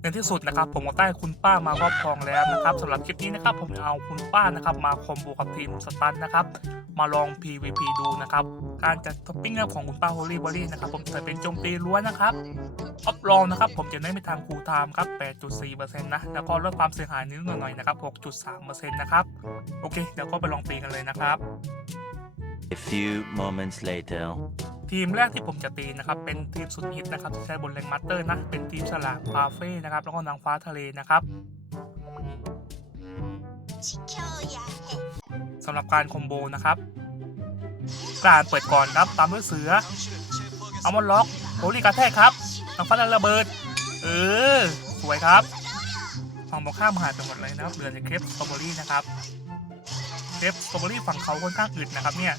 ในที่สุดนะครับผมก็ได้คุณป้ามาครอบครองแล้วนะครับสำหรับคลิปนี้นะครับผมจะเอาคุณป้านะครับมาคอมโบกับทีมสตันนะครับมาลอง PVP ดูนะครับการจัดท็อปปิ้งของคุณป้าโฮลี่บอรี่นะครับผมจะเป็นโจมตีล้วนนะครับรับรองนะครับผมจะได้ไปทางคูลไทม์ครับ 8.4%นะแล้วก็ลดความเสียหายนิดหน่อยนะครับ 6.3%นะครับโอเคเดี๋ยวก็ไปลองตีกันเลยนะครับ A few moments later ทีมแรกที่ผมจะตีนะครับ เป็นทีมสุดฮิตนะครับที่ใช้บนแรงมัตเตอร์นะ เป็นทีมสลากปาเฟ่นะครับ แล้วก็นางฟ้าทะเลนะครับสำหรับการคอมโบนะครับการเปิดก่อนครับตามด้วยเสือเอามอนล็อกโอลิกาแทกครับนางฟ้าระเบิด เออ สวยครับฝั่งตรงข้ามหายไปหมดเลยนะครับเหลือแต่เคปสตรอเบอรี่นะครับ เชฟสตรอเบอรี่ฝั่งเขาค่อนข้างอึดนะครับเนี่ย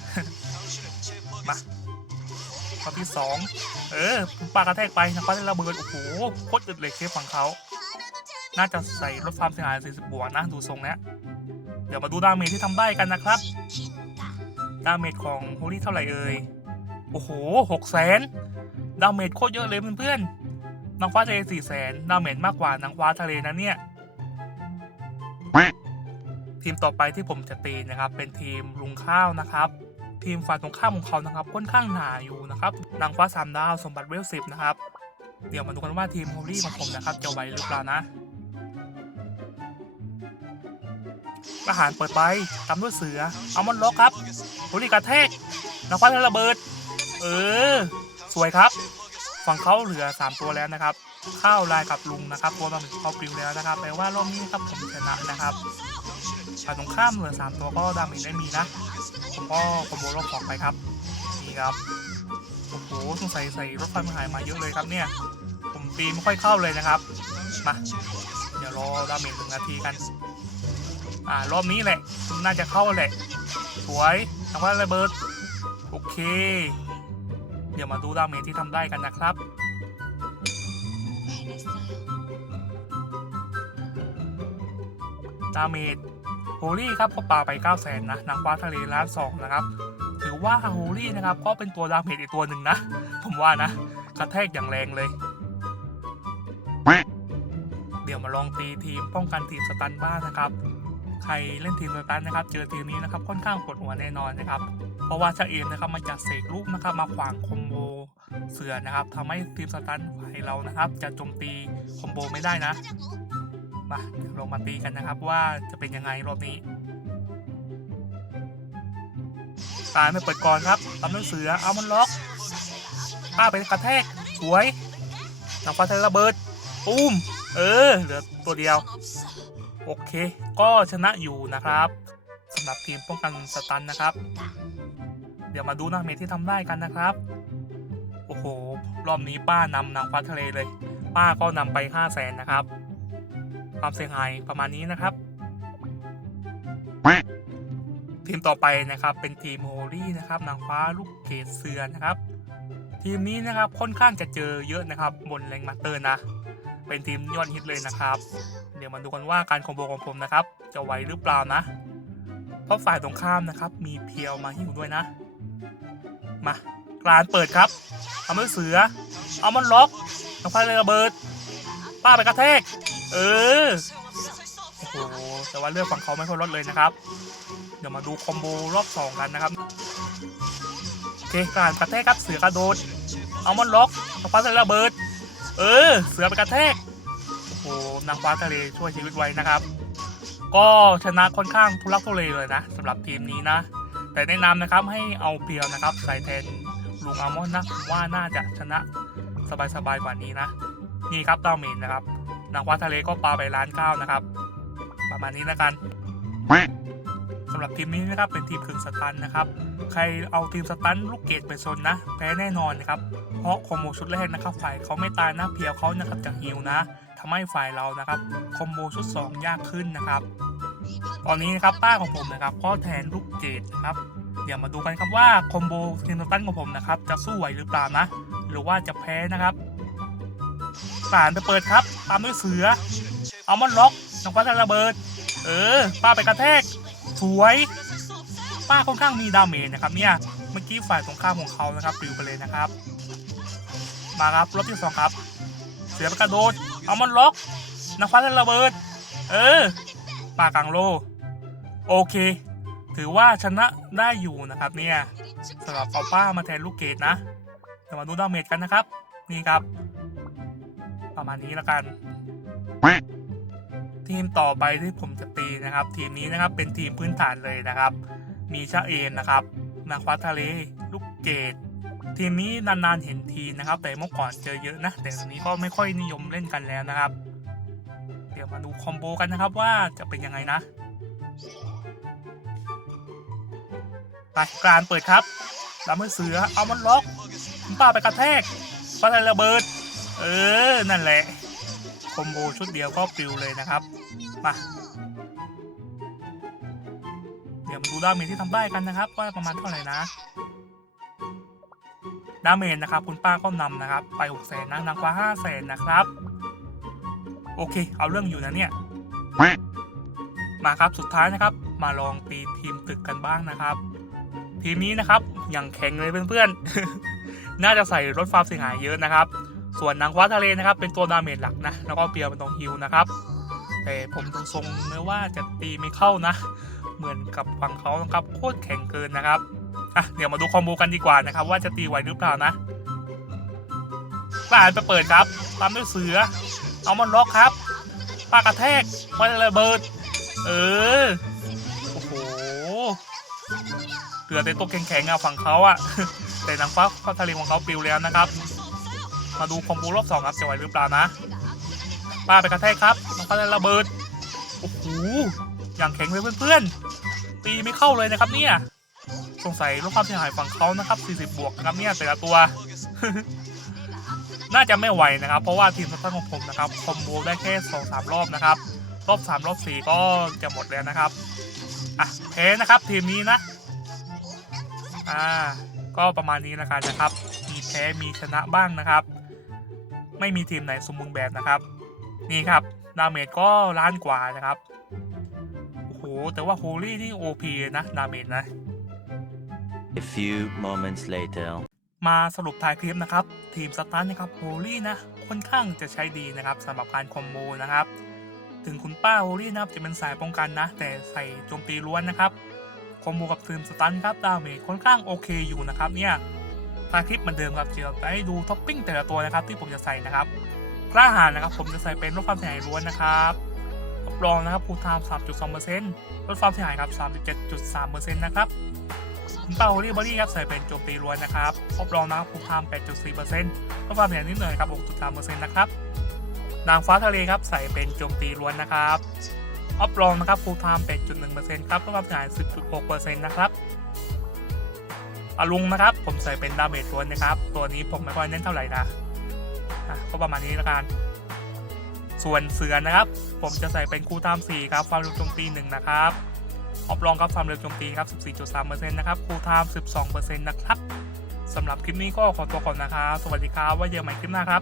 มาข้อที่สองเออปลากระแทกไปนะครัได้ระเบิด โอ้โหโคตรอึดเลยเชฟฝั่งเขา น่าจะใส่รถฟาร์มเสียหาย40บวกนะดูทรงแล้วเดี๋ยวมาดูดาเมจที่ทำได้กันนะครับ ดาเมจของโฮลี่เท่าไหร่เอ่ย โอ้โหหกแสนดาเมจโคตรเยอะเลยเพื่อนๆนางฟ้าทะเลสี่แสนดาเมจมากกว่านางฟ้าทะเลนะเนี่ย ทีมต่อไปที่ผมจะตีนะครับ เป็นทีมลุงข้าวนะครับ ทีมฝ่ายตรงข้ามของเขานะครับค่อนข้างหนาอยู่นะครับนางฟ้าสามดาวสมบัติเวลสิบนะครับ เดี๋ยวมาดูกันว่าทีมโฮลี่ของผมนะครับ จะไหวหรือเปล่านะอาหารเปิดไปตามด้วยเสือเอามันล็อกครับโฮลี่กระแทกนางฟ้าระเบิด เออ สวยครับ ฝั่งเขาเหลือ 3 ตัวแล้วนะครับข้าวลายกับลุงนะครับตัวต่อหนึ่งเขาปลิวแล้วนะครับแปลว่ารอบนี้ครับผมชนะนะครับ ฝ่ายตรงข้ามเหลือ3ตัวก็ดาเมจได้มีนะผมก็คอมโบรอบสองไปครับนี่ครับโอ้โหสงสัยใส่รถไฟมาหายมาเยอะเลยครับเนี่ย ผมตีไม่ค่อยเข้าเลยนะครับมาเดี๋ยวรอดาเมจหนึ่งนาทีกัน อ่ารอบนี้แหละน่าจะเข้าแหละ สวยทำว่าระเบิดโอเค เดี๋ยวมาดูดาเมจที่ทำได้กันนะครับดาเมจ โฮลี่ครับก็ปาไป9 0 0 0 0นนะนางฟ้าทะเลล้านสองนะครับถือว่าโฮลี่นะครับก็เป็นตัวดาเมจอีกตัวหนึ่งนะ ผมว่านะกระแทกอย่างแรงเลย เดี๋ยวมาลองตีทีมป้องกันทีมสตันบ้างนะครับ ใครเล่นทีมสตันนะครับ เจอทีมนี้นะครับค่อนข้างปวดหัวแน่นอนนะครับ เพราะว่าชาเอมนะครับมันจะเสกลูกนะครับมาขวางคอมโบเสือนะครับทำให้ทีมสตันฝ่ายเรานะครับ จะโจมตีคอมโบไม่ได้นะ มาลงมาตีกันนะครับว่าจะเป็นยังไงรอบนี้ตายไม่เปิดก่อนครับตามด้วยเสือเอามันล็อกป้าไปกระแทกสวยนางฟ้าทะเลระเบิดปุ้ม เออ เหลือตัวเดียว โอเค ก็ชนะอยู่นะครับสำหรับทีมป้องกันสตันนะครับ เดี๋ยวมาดูน้าเมที่ทำได้กันนะครับ โอ้โห รอบนี้ป้านำนางฟ้าทะเลเลย ป้าก็นำไป5 0 0แสนนะครับ ความเสียหายประมาณนี้นะครับ ทีมต่อไปนะครับเป็นทีมโฮลี่นะครับนางฟ้าลูกเกดเสือนะครับ ทีมนี้นะครับค่อนข้างจะเจอเยอะนะครับ บนแรงมาสเตอร์นะ เป็นทีมยอดฮิตเลยนะครับ เดี๋ยวมาดูกันว่าการคอมโบของผมนะครับ จะไหวหรือเปล่านะ เพราะฝ่ายตรงข้ามนะครับ มีเพียวมาหิวด้วยนะ มากลานเปิดครับทำด้วยเสือเอามันล็อกทางไฟเลยระเบิดป้าไปกระแทก เออ โอ้โห แต่ว่าเลือกฝั่งเขาไม่ค่อยลดเลยนะครับ เดี๋ยวมาดูคอมโบรอบสองกันนะครับโอเคการกระแทกครับ เสือกระโดด เอามันล็อกทางไฟเลระเบิด เออ เสือไปกระแทก โอ้โห นางฟ้าทะเลช่วยชีวิตไว้นะครับ ก็ชนะค่อนข้างทุลักทุเลเลยนะสำหรับทีมนี้นะ แต่แนะนำนะครับให้เอาเพียวนะครับใส่แทนลุงอัลมอนด์นะว่าน่าจะชนะสบายๆกว่านี้นะ นี่ครับดาวเมนนะครับ นางฟ้าทะเลก็ปลาไปล้านเก้านะครับ ประมาณนี้แล้วกันสำหรับทีมนี้นะครับเป็นทีมครึ่งสตันนะครับ ใครเอาทีมสตันลูกเกดไปซนนะแพ้แน่นอนนะครับ เพราะคอมโบชุดแรกนะครับ ฝ่ายเขาไม่ตายนะเพียวเขานะครับจะฮิวนะทำให้ฝ่ายเรานะครับคอมโบชุด 2 ยากขึ้นนะครับ ตอนนี้นะครับป้าของผมนะครับก็แทนลูกเกดนะครับเดี๋ยวมาดูกันครับว่าคอมโบทีมสตันของผมนะครับจะสู้ไหวหรือเปล่านะ หรือว่าจะแพ้นะครับ ป่านไปเปิดครับตามด้วยเสือเอามันล็อกน้องฟ้าจะระเบิด เออ ป้าไปกระแทก สวย ป้าค่อนข้างมีดาเมจนะครับเนี่ย เมื่อกี้ฝ่ายตรงข้ามของเขานะครับปลิวไปเลยนะครับ มาครับรอบที่สองครับ เสือไปกระโดด เอามันล็อกนางฟ้าระเบิด เออ ป้ากกลางโล โอเค ถือว่าชนะได้อยู่นะครับเนี่ยสำหรับเอาป้ามาแทนลูกเกดนะเดี๋ยวมาดูดาเมจกันนะครับ นี่ครับ ประมาณนี้แล้วกัน ทีมต่อไปที่ผมจะตีนะครับ ทีมนี้นะครับเป็นทีมพื้นฐานเลยนะครับ มีชาเอมนะครับนางฟ้าทะเลลูกเกดทีมนี้นานๆเห็นทีนะครับ แต่เมื่อก่อนเจอเยอะนะ แต่ตอนนี้ก็ไม่ค่อยนิยมเล่นกันแล้วนะครับ เดี๋ยวมาดูคอมโบกันนะครับว่าจะเป็นยังไงนะไปกรานเปิดครับดามเมอเสือเอามันล็อกป้าไปกระแทกฟ้าทะเลระเบิด เออ นั่นแหละคอมโบชุดเดียวก็ปิวเลยนะครับ มา เดี๋ยวมาดูดาเมจที่ทำได้กันนะครับ ว่าประมาณเท่าไหร่นะ ดาเมจนะครับ คุณป้าก็นำนะครับ ไป6แสนนะนางฟ้า5แสนนะครับ โอเค เอาเรื่องอยู่นะเนี่ย มาครับสุดท้ายนะครับ มาลองตีทีมตึกกันบ้างนะครับ ทีมนี้นะครับอย่างแข็งเลยเพื่อนๆ น่าจะใส่รถฟ้าเสียหายเยอะนะครับ ส่วนนางฟ้าทะเลนะครับเป็นตัวดาเมจหลักนะ แล้วก็เปียร์เป็นตรงฮิลนะครับ แต่ผมตรงทรงเนื้อว่าจะตีไม่เข้านะ เหมือนกับฝั่งเขานะครับโคตรแข็งเกินนะครับอะเดี๋ยวมาดูคอมโบกันดีกว่านะครับ ว่าจะตีไหวหรือเปล่านะป้าอ่านไปเปิดครับตามด้วยเสือ เอามันล็อกครับป้ากระแทกไว้ระเบิด เออ โอ้โหเหลือแต่ตัวแข็งๆอะฝั่งเขาอะ แต่นางฟ้าฟ้าทะเลของเขาปลิวแล้วนะครับ มาดูคอมโบรอบสองครับจะไหวหรือเปล่านะป้าไปกระแทกครับนางฟ้าทะเลระเบิดโอ้โหอย่างแข็งเลยเพื่อนๆ ตีไม่เข้าเลยนะครับเนี่ยสงสัยลดความเสียหายฝั่งเขานะครับ 40 บวกนะครับเนี่ยแต่ละตัว น่าจะไม่ไหวนะครับ เพราะว่าทีมสตาร์ของผมนะครับคอมโบได้แค่ 2-3 รอบนะครับ รอบ 3 รอบ 4 ก็จะหมดแล้วนะครับอะแพ้นะครับทีมนี้นะ อ่า ก็ประมาณนี้แล้วกันนะครับ มีแพ้มีชนะบ้างนะครับ ไม่มีทีมไหนสมบูรณ์แบบนะครับ นี่ครับดาเมจก็ล้านกว่านะครับ โอ้โห แต่ว่าโฮลี่นี่ OP นะดาเมจนะ A few moments later. มาสรุปท้ายคลิปนะครับ ทีมสตาร์นะครับโฮลี่นะค่อนข้างจะใช้ดีนะครับสำหรับการคอมโบนะครับ ถึงคุณป้าโฮลี่นะครับจะเป็นสายป้องกันนะ แต่ใส่โจมตีล้วนนะครับคอมโบกับทีมสตันครับดาเมจค่อนข้างโอเคอยู่นะครับเนี่ย ท้าคลิปเหมือนเดิมครับเดี๋ยวจะให้ดูท็อปปิ้งแต่ละตัวนะครับ ที่ผมจะใส่นะครับกล้าหาญนะครับ ผมจะใส่เป็นลดความเสียหายล้วนนะครับรับรองนะครับคูลไทม์3.2%ลดความเสียหายครับ37.3%นะครับคุณป้าโฮลี่บอดี้ครับใส่เป็นโจมตีล้วนนะครับรับรองนะครับคูลไทม์8.4%ลดความเสียหายนิดหน่อยครับ6.3%นะครับนางฟ้าทะเลครับใส่เป็นโจมตีล้วนนะครับออฟรองนะครับฟูลไทม์8.1%ครับลดความเสียหาย10.6%นะครับ อาลุงนะครับ ผมใส่เป็นดาเมจล้วนนะครับ ตัวนี้ผมไม่ค่อยเน้นเท่าไหร่นะก็ประมาณนี้ละกัน ส่วนเสือนะครับ ผมจะใส่เป็นคูลไทม์4ครับความเร็วโจมตี1นะครับออฟรองครับความเร็วโจมตีครับ14.3%นะครับคูลไทม์12%นะครับสำหรับคลิปนี้ก็ขอตัวก่อนนะครับ สวัสดีครับไว้เจอกันใหม่คลิปหน้าครับ